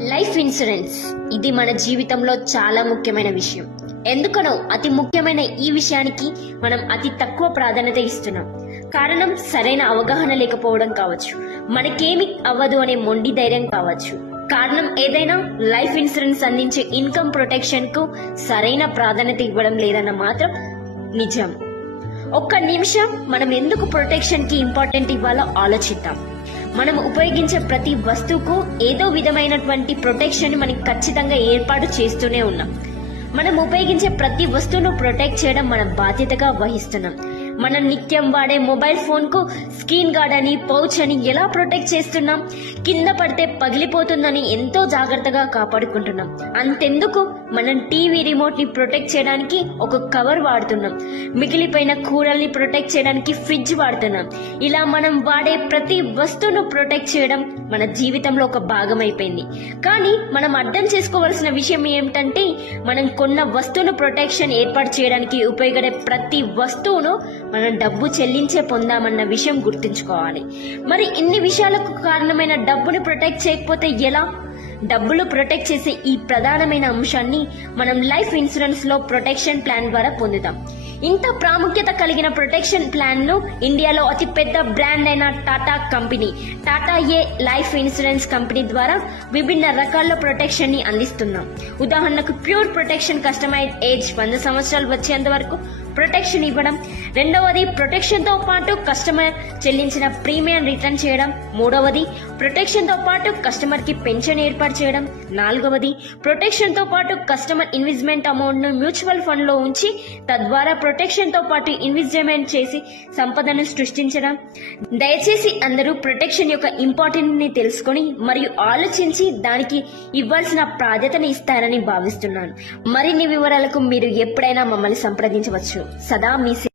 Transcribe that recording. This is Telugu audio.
లైఫ్ ఇన్సూరెన్స్ ఇది మన జీవితంలో చాలా ముఖ్యమైన విషయం. ఎందుకనో అతి ముఖ్యమైన ఈ విషయానికి మనం అతి తక్కువ ప్రాధాన్యత ఇస్తున్నాం. కారణం సరైన అవగాహన లేకపోవడం కావచ్చు, మనకేమి అవ్వదు అనే మొండి ధైర్యం కావచ్చు. కారణం ఏదైనా లైఫ్ ఇన్సూరెన్స్ అందించే ఇన్కమ్ ప్రొటెక్షన్ కు సరైన ప్రాధాన్యత ఇవ్వడం లేదన్న మాత్రం నిజం. ఒక్క నిమిషం మనం ఎందుకు ప్రొటెక్షన్ కి ఇంపార్టెంట్ ఇవ్వాలో ఆలోచిద్దాం. మనం ఉపయోగించే ప్రతి వస్తువుకు ఏదో విధమైనటువంటి ప్రొటెక్షన్ మనకి ఖచ్చితంగా ఏర్పాటు చేస్తూనే ఉన్నాం. మనం ఉపయోగించే ప్రతి వస్తువును ప్రొటెక్ట్ చేయడం మన బాధ్యతగా వహిస్తున్నాం. మనం నిత్యం వాడే మొబైల్ ఫోన్ కు స్క్రీన్ గార్డ్ అని, పౌచ్ అని ఎలా ప్రొటెక్ట్ చేస్తున్నాం? కింద పడితే పగిలిపోతుందని ఎంతో జాగ్రత్తగా కాపాడుకుంటున్నాం. అంతెందుకు మనం టీవీ రిమోట్ ని ప్రొటెక్ట్ చేయడానికి ఒక కవర్ వాడుతున్నాం. మిగిలిపోయిన కూరల్ని ప్రొటెక్ట్ చేయడానికి ఫ్రిడ్జ్ వాడుతున్నాం. ఇలా మనం వాడే ప్రతి వస్తువును ప్రొటెక్ట్ చేయడం మన జీవితంలో ఒక భాగం అయిపోయింది. కానీ మనం అర్థం చేసుకోవాల్సిన విషయం ఏమిటంటే, మనం కొన్న వస్తువును ప్రొటెక్షన్ ఏర్పాటు చేయడానికి ఉపయోగపడే ప్రతి వస్తువును మనం డబ్బు చెల్లించే పొందామన్న విషయం గుర్తుంచుకోవాలి. మరి ఇన్ని విషయాలకు కారణమైన డబ్బుని ప్రొటెక్ట్ చేయకపోతే ఎలా? డబ్బులు ప్రొటెక్ట్ చేసే ఈ ప్రధానమైన అంశాన్ని మనం లైఫ్ ఇన్సూరెన్స్ లో ప్రొటెక్షన్ ప్లాన్ ద్వారా పొందుతాం. ఇంత ప్రాముఖ్యత కలిగిన ప్రొటెక్షన్ ప్లాన్ ను ఇండియాలో అతి పెద్ద బ్రాండ్ అయిన టాటా కంపెనీ, టాటా ఏ లైఫ్ ఇన్సూరెన్స్ కంపెనీ ద్వారా విభిన్న రకాల ప్రొటెక్షన్ ని అందిస్తున్నాం. ఉదాహరణకు ప్యూర్ ప్రొటెక్షన్, కస్టమైజ్ ఏజ్ 100 సంవత్సరాలు వచ్చేంత వరకు ప్రొటెక్షన్ ఇవ్వడం. రెండవది, ప్రొటెక్షన్ తో పాటు కస్టమర్ చెల్లించిన ప్రీమియం రిటర్న్ చేయడం. మూడవది, ప్రొటెక్షన్ తో పాటు కస్టమర్ కి పెన్షన్ ఏర్పాటు చేయడం. నాలుగవది, ప్రొటెక్షన్ తో పాటు కస్టమర్ ఇన్వెస్ట్మెంట్ అమౌంట్ ను మ్యూచువల్ ఫండ్ లో ఉంచి తద్వారా ప్రొటెక్షన్ తో పాటు ఇన్వెస్ట్మెంట్ చేసి సంపదను సృష్టించడం. దయచేసి అందరూ ప్రొటెక్షన్ యొక్క ఇంపార్టెన్స్ ని తెలుసుకొని మరియు ఆలోచించి దానికి ఇవ్వాల్సిన ప్రాధాన్యతను ఇస్తారని భావిస్తున్నాను. మరిన్ని వివరాలకు మీరు ఎప్పుడైనా మమ్మల్ని సంప్రదించవచ్చు. సదా మీ